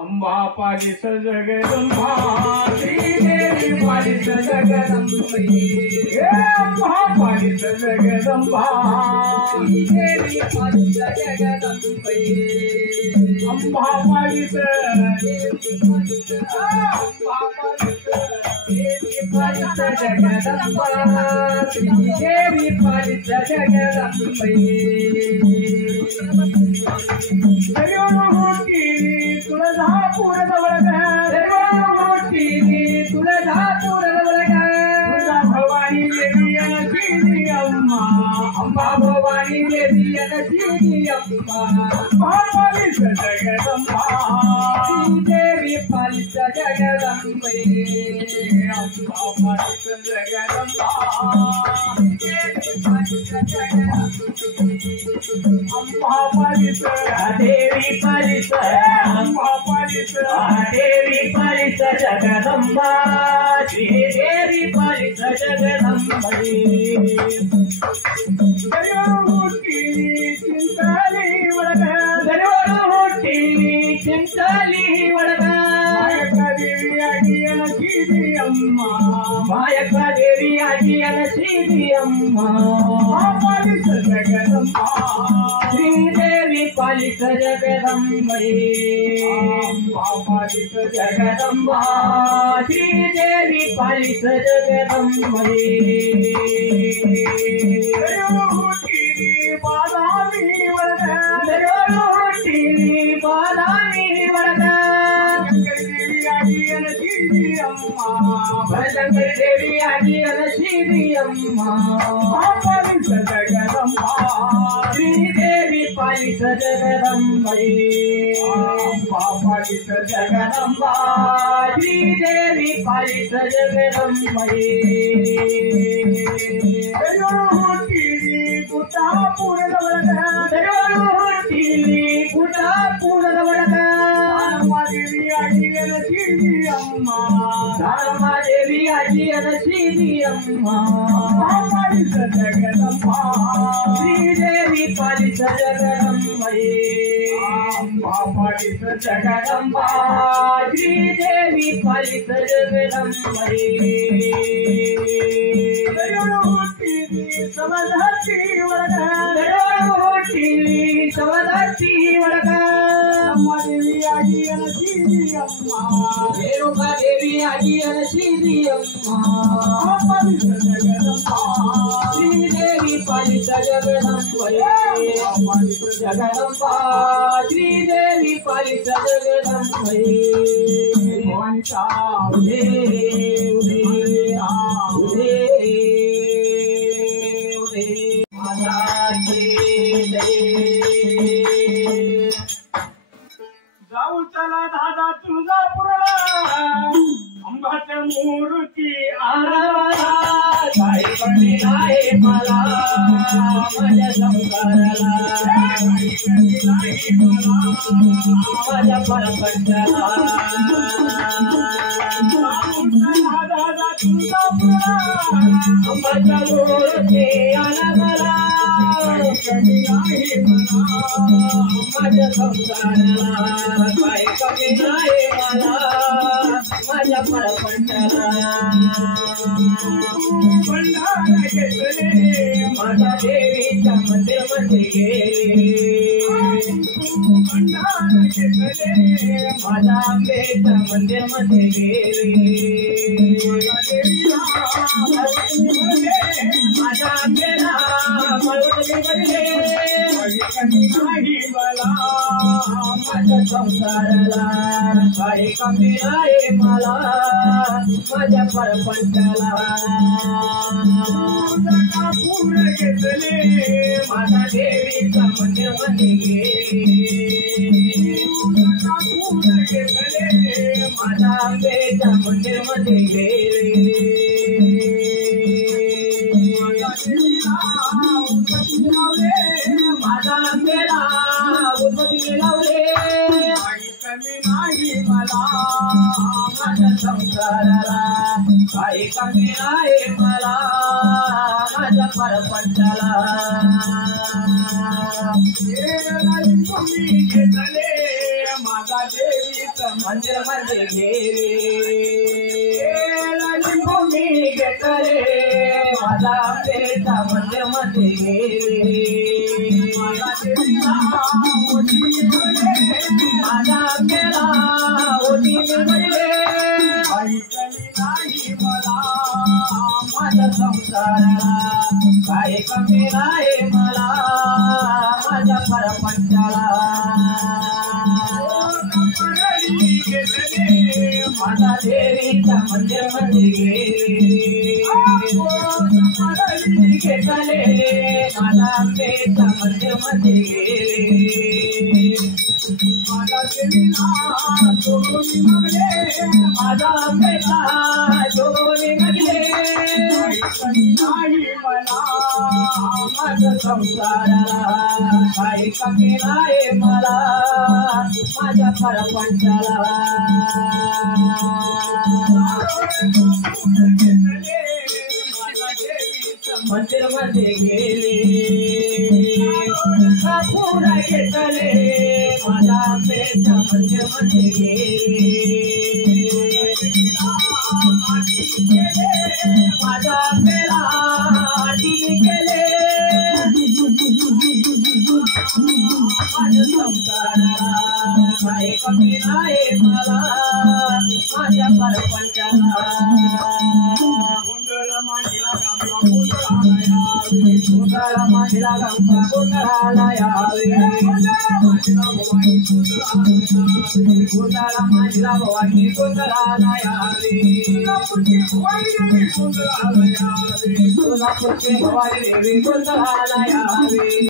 अंबा पालिस जगदंबा श्रीदेवी पालिस जगदंबे अंबा पालिस जगदंबा श्रीदेवी पालिस जगदंबे अंबा पालिस जगदंबा श्रीदेवी पालिस जगदंबे ತುಳಜಾಪುರದ ಒಳಗ ತುಳಜಾಪುರದ ಒಳಗ ಭವಾನಿ ದೇವಿಯನ ಶ್ರೀನಿಯಮ್ಮ ಅಂಬಾ ಭವಾನಿ ದೇವಿಯನ ಶ್ರೀನಿಯಮ್ಮ ಪಾಲಿಸ ಜಗದಂಬ ಶ್ರೀದೇವಿ ಪಾಲಿಸ ಜಗದಂಬೆ ಅಂಬಾ ಪಾಲಿಸ ಜಗದಂಬ अंबा पालिस देवी पालिस अंबा पालिस देवी पालिस जगदंबा श्रीदेवी पालिस जगदंबे चिंताली ಒಳಗ ಚಿಂತಾಲಿ ಒಳಗ ದೇವಿಯಾಗಿ ಅನಸೀದಿಯಮ್ಮ ಮಾಯಕ ದೇವಿಯಾಗಿ ಅನಸೀದಿಯಮ್ಮ ಪಾಲಿಸ ಜಗದಂಬ ಶ್ರೀದೇವಿ ಪಾಲಿಸ ಜಗದಂಬೆ ಪಾಲಿಸ ಜಗದಂಬ ಶ್ರೀದೇವಿ ಪಾಲಿಸ ಜಗದಂಬೆ ಬಾದಾಮಿ ಒಳಗ ಬಾದಾಮಿ ಒಳಗ ದೇವಿಯಾಗಿ ಅನಸೀದಿಯಮ್ಮ ಬನಶಂಕರಿ ದೇವಿಯಾಗಿ ಅನಸೀದಿಯಮ್ಮ ಪಾಲಿಸ ಜಗದಂಬ ಶ್ರೀದೇವಿ ಪಾಲಿಸ ಜಗದಂಬೆ ಪಾಲಿಸ ಜಗದಂಬ ಶ್ರೀದೇವಿ ಪಾಲಿಸ ಜಗದಂಬೆ ಗುಟಾಪುರದ ಒಳಗ ಗುಟಾಪುರದ ಒಳಗ ದೇವಿಯಾಗಿ ಅನಸೀದಿಯಮ್ಮ ಧಾರಮ್ಮ ದೇವಿಯಾಗಿ ಅನಸೀದಿಯಮ್ಮ ಪಾಲಿಸ ಜಗದಂಬ ಶ್ರೀದೇವಿ ಪಾಲಿಸ ಜಗದಂಬೆ ಪಾಲಿಸ ಜಗದಂಬ ಶ್ರೀದೇವಿ ಪಾಲಿಸ ಜಗದಂಬೆ ಸಮಧರ್ತಿ ಒಳಗ ಸಮಧರ್ತಿ ಒಳಗ ಅಮ್ಮ ದೇವಿಯಾಗಿ ಅನಸೀದಿಯಮ್ಮ ರೇಣುಕಾ ದೇವಿಯಾಗಿ ಅನಸೀದಿಯಮ್ಮ ಪಾಲಿಸ ಜಗದಂಬ ಶ್ರೀದೇವಿ ಪಾಲಿಸ ಜಗದಂಬೆ ಪಾಲಿಸ ಜಗದಂಬ ಶ್ರೀದೇವಿ ಪಾಲಿಸ ಜಗದಂಬೆ ಭವಾನಿತ ಉದೇ ಉದೇ ಉದೇ जाऊ चला दादा तुळजापूरला अंबाच्या मूर्ती आराला काही कमी नाही मला माझ्या संसाराला काही कमी नाही मला माझ्या परपंचाला जाऊ चला दादा तुळजापूरला अंबाच्या मूर्ती आराला कमी नाही मला माझ्या संसाराला काही कमी नाही मला माझ्या परपंचाला भंडारा घेतले माझ्या देवीच्या मंदिरमध्ये गेले भंडारा घेतले माझ्या आंबेच्या मंदिरमध्ये गेले माझ्या आंबेला कमी नाही मला माझ्या संसाराला काही कमी नाही मला माझ्या परपंचाला पूर घेतले माझ्या देवीच्या मंदिरमध्ये गेले पूर घेतले माझ्या आंबेच्या मंदिरमध्ये गेले माझा आंबेला उदबत्ती लावले कमी नाही मला माझ्या संसाराला काही कमी नाही मला माझ्या परपंचाला तुम्ही घेतले माझा देवीचं मंदिर मध्ये गेले भूमी घेतले माझा आंबेचा मंदिर मध्ये गेले माझा देवीला माझा आंबेला ओटी मिळले ऐकली नाही मला माझ्या संसाराला काय कमी नाही मला माझ्या परपंचाला माझा देवीचा मंदिर मध्ये गेले घेतले माझा आंबेचा मंदिर मध्ये गेले माझा देवीला जोडून मागले माझा आंबेचा जोडून मागले नाही मला माझ्या संसाराला काही कमी नाही मला माझ्या परपंचाला मंदिर मध्ये गेले पुन्हा घेतले माझा आंबेच्या मंदिर मध्ये गेले माझा आंबेला आटी केले माझ्या संसाराला काही कमी नाही मला माझ्या परपंचाला गोंधळा मांडला गंगा गोंधळाला यावे गोंधळा मांडला भवानी गोंधळाला यावे सोलापूरचे भवानी देवी गोंधळाला यावे